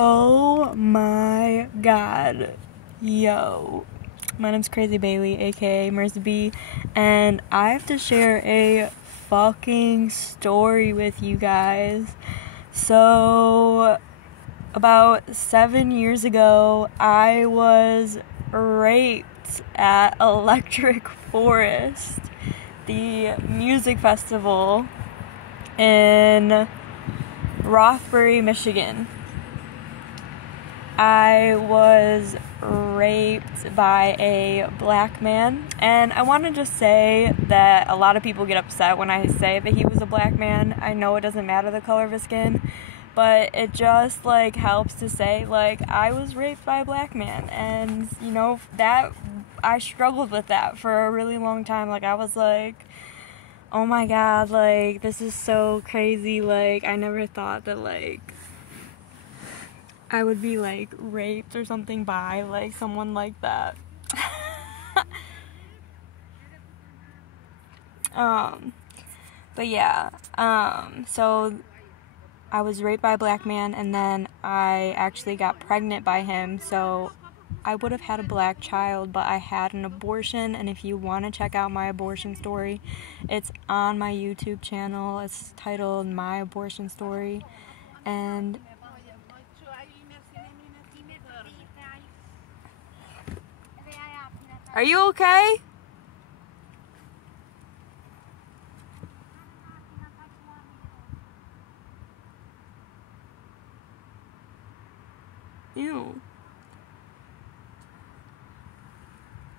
Oh my god. Yo. My name's Crazy Bailey, aka Mercy B, and I have to share a fucking story with you guys. So, about 7 years ago, I was raped at Electric Forest, the music festival in Rothbury, Michigan. I was raped by a black man, and I want to just say that a lot of people get upset when I say that he was a black man. I know it doesn't matter the color of his skin, but it just helps to say I was raped by a black man, and that I struggled with that for a really long time. I was oh my god, this is so crazy. I never thought that I would be raped or something by someone like that. But yeah, so I was raped by a black man, and then I actually got pregnant by him, so I would have had a black child, but I had an abortion. And if you want to check out my abortion story, it's on my YouTube channel. It's titled My Abortion Story. And are you okay? Ew.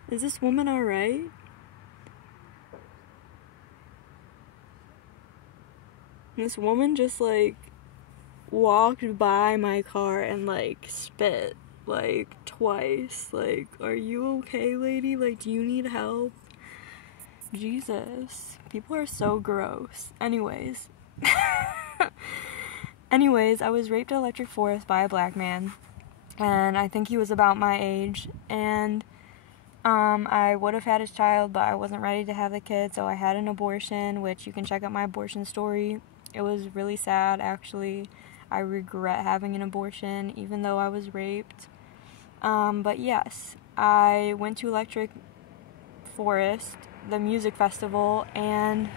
Is this woman alright? This woman just walked by my car and spit twice. Are you okay, lady? Do you need help? Jesus. People are so gross. Anyways, I was raped at Electric Forest by a black man, and I think he was about my age, and I would have had his child, but I wasn't ready to have the kid, so I had an abortion, which you can check out my abortion story. It was really sad, actually. I regret having an abortion, even though I was raped. But yes, I went to Electric Forest, the music festival, and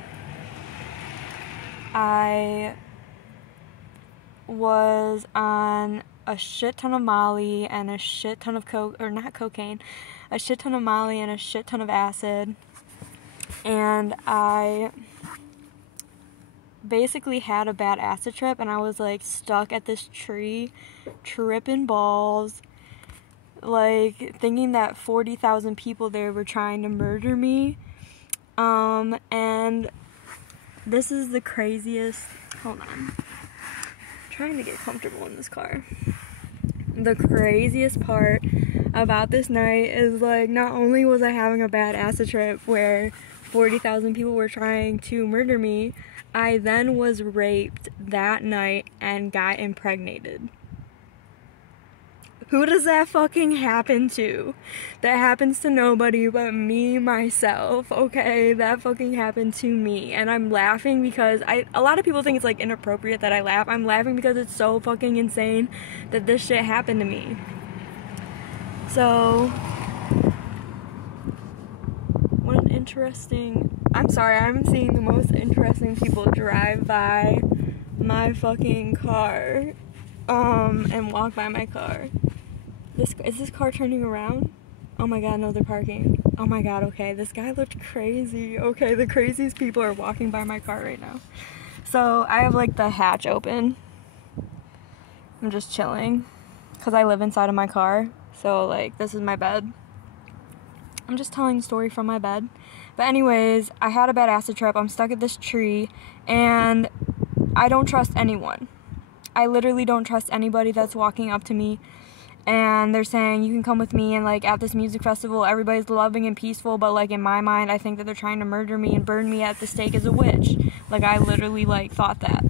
I was on a shit ton of Molly and a shit ton of a shit ton of Molly and a shit ton of acid, and I basically had a bad acid trip, and I was stuck at this tree, tripping balls, thinking that 40,000 people there were trying to murder me, and this is the craziest, hold on, trying to get comfortable in this car. The craziest part about this night is not only was I having a bad acid trip where 40,000 people were trying to murder me, I then was raped that night and got impregnated. Who does that fucking happen to? That happens to nobody but me, myself, okay? That fucking happened to me. And I'm laughing because a lot of people think it's inappropriate that I laugh. I'm laughing because it's so fucking insane that this shit happened to me. So, what an interesting, I'm sorry, I'm seeing the most interesting people drive by my fucking car, and walk by my car. Is this car turning around? Oh my god, no, they're parking. Oh my god, okay, this guy looked crazy. Okay, the craziest people are walking by my car right now. So, I have the hatch open. I'm just chilling, because I live inside of my car. So, this is my bed. I'm just telling the story from my bed. But anyways, I had a bad acid trip. I'm stuck at this tree, and I don't trust anyone. I literally don't trust anybody that's walking up to me, and they're saying, you can come with me, and at this music festival, everybody's loving and peaceful, but in my mind, I think that they're trying to murder me and burn me at the stake as a witch. I literally thought that.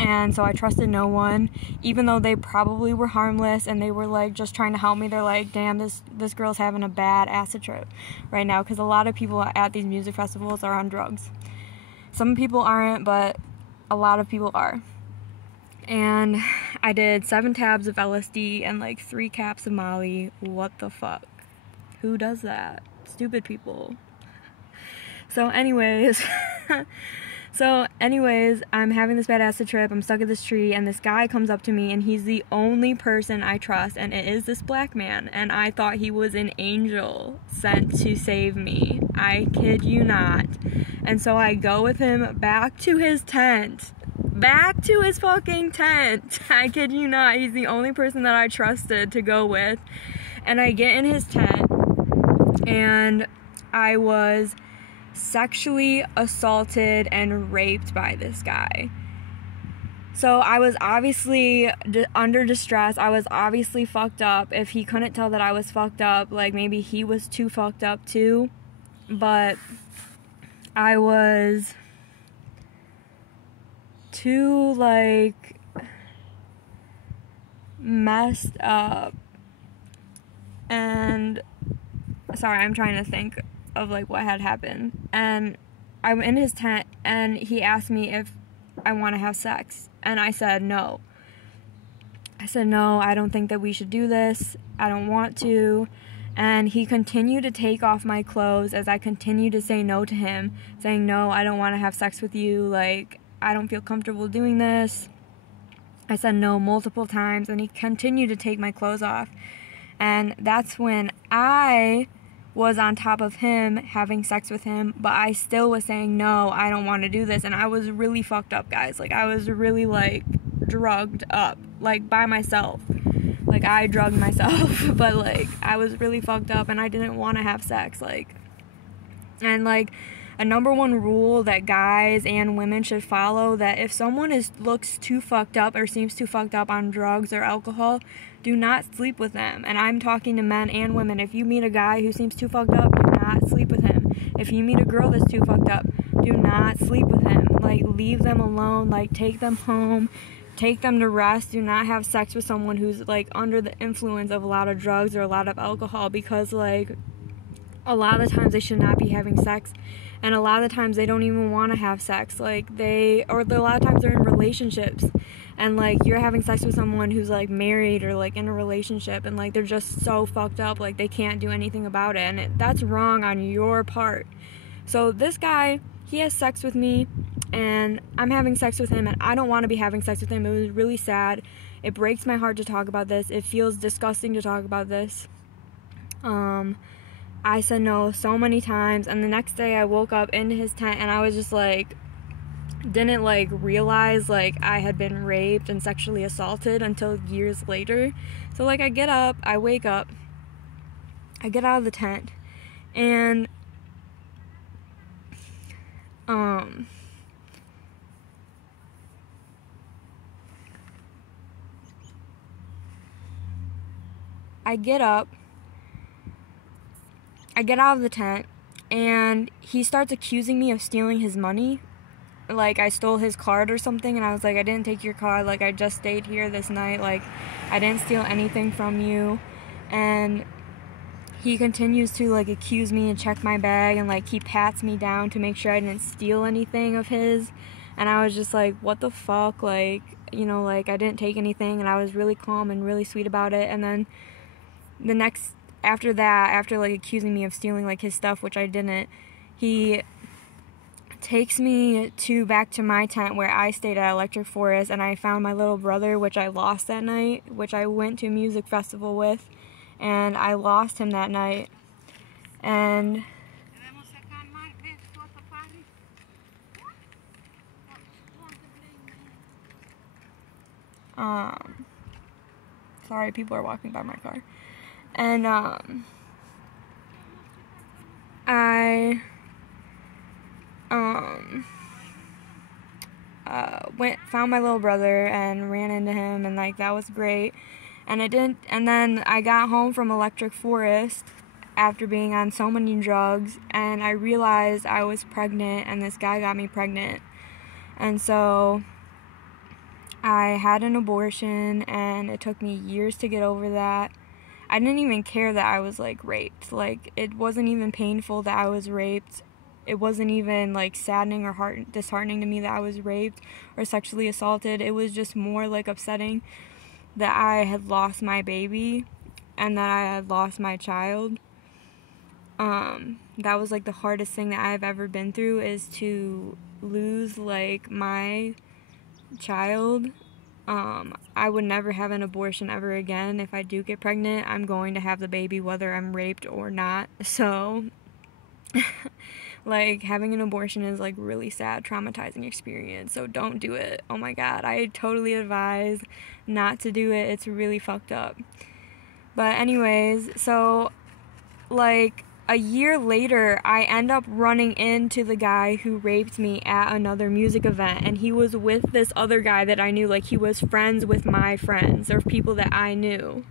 And so I trusted no one, even though they probably were harmless and they were just trying to help me. They're damn, this girl's having a bad acid trip right now, because a lot of people at these music festivals are on drugs. Some people aren't, but a lot of people are. And I did 7 tabs of LSD and like 3 caps of Molly. What the fuck? Who does that? Stupid people. So anyways, I'm having this bad acid trip. I'm stuck at this tree, and this guy comes up to me, and he's the only person I trust, and it is this black man. And I thought he was an angel sent to save me. I kid you not. And so I go with him back to his tent. Back to his fucking tent. I kid you not. He's the only person that I trusted to go with. And I get in his tent, and I was sexually assaulted and raped by this guy. So I was obviously under distress. I was obviously fucked up. If he couldn't tell that I was fucked up, like maybe he was too fucked up too. But I was too like messed up. And sorry, I'm trying to think of like what had happened. And I'm in his tent, and he asked me if I want to have sex, and I said no. I said no, I don't think that we should do this. I don't want to. And he continued to take off my clothes as I continued to say no to him, saying no, I don't want to have sex with you, like I don't feel comfortable doing this. I said no multiple times, and he continued to take my clothes off. And that's when I was on top of him, having sex with him, but I still was saying, no, I don't want to do this. And I was really fucked up, guys. Like, I was really, like, drugged up, like, by myself. Like, I drugged myself, but, like, I was really fucked up, and I didn't want to have sex, like. And, like, a number one rule that guys and women should follow, that if someone looks too fucked up or seems too fucked up on drugs or alcohol, do not sleep with them. And I'm talking to men and women. If you meet a guy who seems too fucked up, do not sleep with him. If you meet a girl that's too fucked up, do not sleep with him. Like, leave them alone. Like, take them home. Take them to rest. Do not have sex with someone who's, like, under the influence of a lot of drugs or a lot of alcohol, because, like, a lot of the times they should not be having sex. And a lot of the times they don't even want to have sex. Like, a lot of times they're in relationships. And, like, you're having sex with someone who's, like, married or, like, in a relationship. And, like, they're just so fucked up. Like, they can't do anything about it. And that's wrong on your part. So this guy, he has sex with me. And I'm having sex with him. And I don't want to be having sex with him. It was really sad. It breaks my heart to talk about this. It feels disgusting to talk about this. I said no so many times. And the next day I woke up in his tent. And I was just, like, didn't like realize like I had been raped and sexually assaulted until years later. So like I get up, I wake up, I get out of the tent, and I get up, I get out of the tent, and he starts accusing me of stealing his money. Like, I stole his card or something, and I was like, I didn't take your card, like, I just stayed here this night, like, I didn't steal anything from you. And he continues to, like, accuse me and check my bag, and, like, he pats me down to make sure I didn't steal anything of his. And I was just like, what the fuck, like, you know, like, I didn't take anything, and I was really calm and really sweet about it. And then after that, after, like, accusing me of stealing, like, his stuff, which I didn't, he takes me back to my tent where I stayed at Electric Forest, and I found my little brother, which I lost that night, which I went to a music festival with, and I lost him that night. And sorry, people are walking by my car. And I found my little brother and ran into him, and like that was great. And then I got home from Electric Forest after being on so many drugs, and I realized I was pregnant, and this guy got me pregnant. And so I had an abortion, and it took me years to get over that. I didn't even care that I was like raped. Like, it wasn't even painful that I was raped. it wasn't even like saddening or disheartening to me that I was raped or sexually assaulted. It was just more like upsetting that I had lost my baby and that I had lost my child. That was like the hardest thing that I've ever been through, is to lose like my child. I would never have an abortion ever again. If I do get pregnant, I'm going to have the baby whether I'm raped or not. So like, having an abortion is like really sad, traumatizing experience. So don't do it. Oh my god, I totally advise not to do it. It's really fucked up. But anyways, so like a year later, I end up running into the guy who raped me at another music event, and he was with this other guy that I knew. Like, he was friends with my friends, or people that I knew.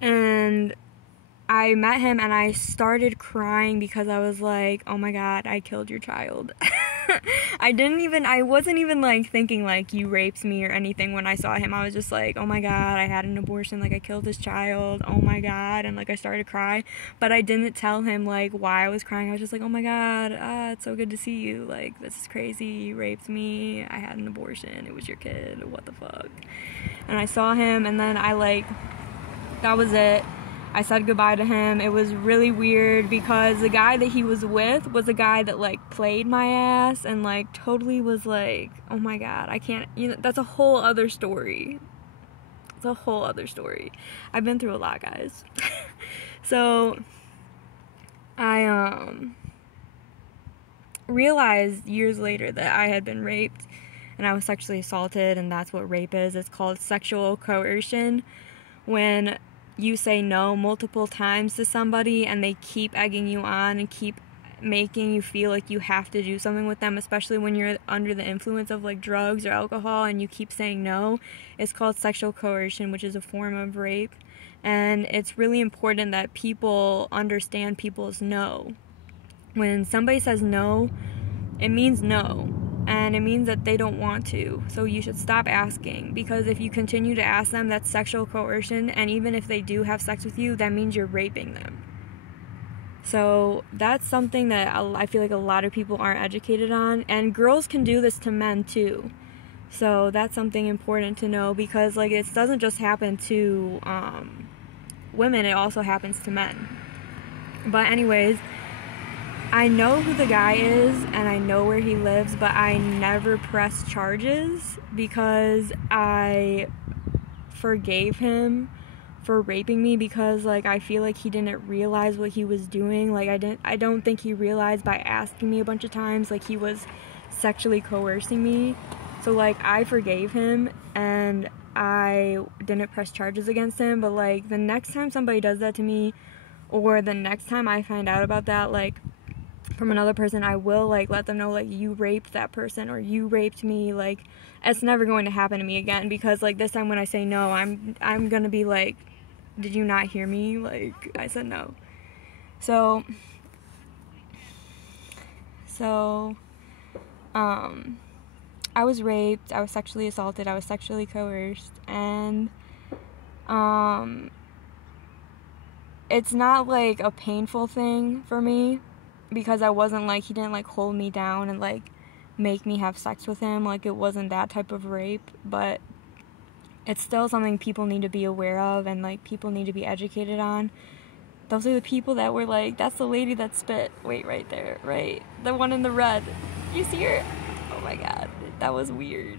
And I met him and I started crying because I was like, oh my god, I killed your child. I wasn't even like thinking like you raped me or anything when I saw him. I was just like, oh my god, I had an abortion, like I killed his child, oh my god, and like I started to cry. But I didn't tell him like why I was crying. I was just like, oh my god, it's so good to see you, like this is crazy, you raped me, I had an abortion, it was your kid, what the fuck. And I saw him, and then that was it. I said goodbye to him. It was really weird because the guy that he was with was a guy that like played my ass and like totally was like, oh my god, I can't, that's a whole other story. It's a whole other story. I've been through a lot, guys. So I realized years later that I had been raped and I was sexually assaulted, and that's what rape is. It's called sexual coercion. When you say no multiple times to somebody and they keep egging you on and keep making you feel like you have to do something with them, especially when you're under the influence of like drugs or alcohol, and you keep saying no, it's called sexual coercion, which is a form of rape. And it's really important that people understand people's no. When somebody says no, it means no. And it means that they don't want to. So you should stop asking, because if you continue to ask them, that's sexual coercion, and even if they do have sex with you, that means you're raping them. So that's something that I feel like a lot of people aren't educated on, and girls can do this to men too. So that's something important to know, because like it doesn't just happen to women, it also happens to men. But anyways, I know who the guy is and I know where he lives, but I never pressed charges because I forgave him for raping me, because like I feel like he didn't realize what he was doing. Like I don't think he realized by asking me a bunch of times like he was sexually coercing me. So like I forgave him and I didn't press charges against him. But like the next time somebody does that to me, or the next time I find out about that like from another person, I will like let them know like you raped that person or you raped me. Like it's never going to happen to me again, because like this time when I say no, I'm gonna be like, did you not hear me? Like I said no. So I was raped, I was sexually assaulted, I was sexually coerced, and it's not like a painful thing for me, because I wasn't like, he didn't like hold me down and like make me have sex with him. Like it wasn't that type of rape, but it's still something people need to be aware of and like people need to be educated on. Those are the people that were like, that's the lady that spit. Wait, right there, right? The one in the red. You see her? Oh my god, that was weird.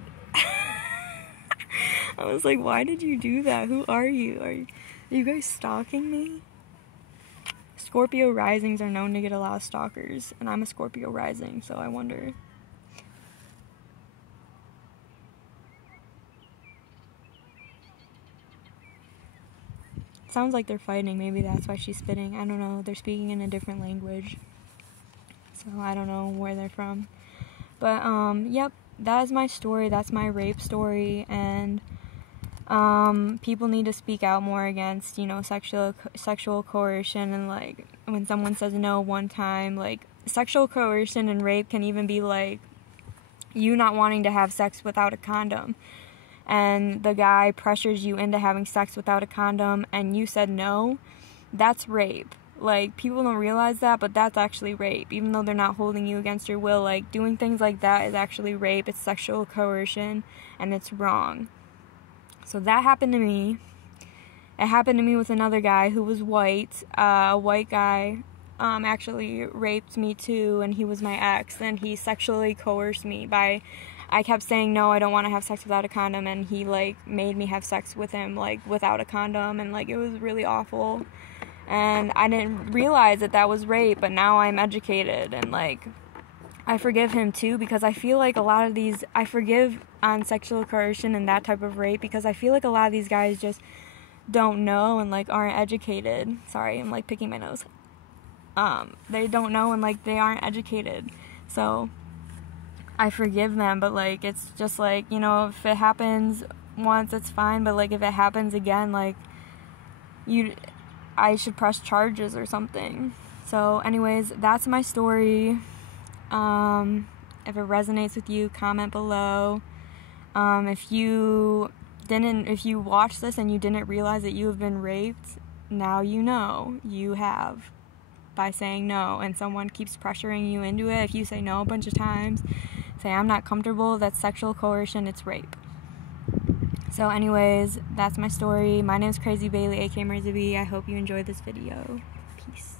I was like, why did you do that? Who are you? Are you guys stalking me? Scorpio risings are known to get a lot of stalkers, and I'm a Scorpio rising, so I wonder. Sounds like they're fighting. Maybe that's why she's spitting. I don't know. They're speaking in a different language, so I don't know where they're from. But yep, that is my story. That's my rape story, and people need to speak out more against, sexual coercion. And like when someone says no one time, like sexual coercion and rape can even be like you not wanting to have sex without a condom. and the guy pressures you into having sex without a condom and you said no, that's rape. Like, people don't realize that, but that's actually rape. Even though they're not holding you against your will, like, doing things like that is actually rape. It's sexual coercion, and it's wrong. So that happened to me. It happened to me with another guy who was white. A white guy actually raped me too, and he was my ex, and he sexually coerced me by, I kept saying no, I don't want to have sex without a condom, and he like made me have sex with him like without a condom, and like it was really awful, and I didn't realize that that was rape, but now I'm educated, and like I forgive him too, because I feel like a lot of these, I forgive on sexual coercion and that type of rape because I feel like a lot of these guys just don't know and like aren't educated. Sorry, I'm like picking my nose. They don't know and like they aren't educated, so I forgive them, but like it's just like, you know, if it happens once it's fine, but like if it happens again, like I should press charges or something. So anyways, that's my story. If it resonates with you, comment below. If you watched this and you didn't realize that you have been raped, now you know you have, by saying no, and someone keeps pressuring you into it. If you say no a bunch of times, say I'm not comfortable, that's sexual coercion, it's rape. So anyways, that's my story. My name is Crazy Bailey, aka Marzibi. I hope you enjoyed this video. Peace.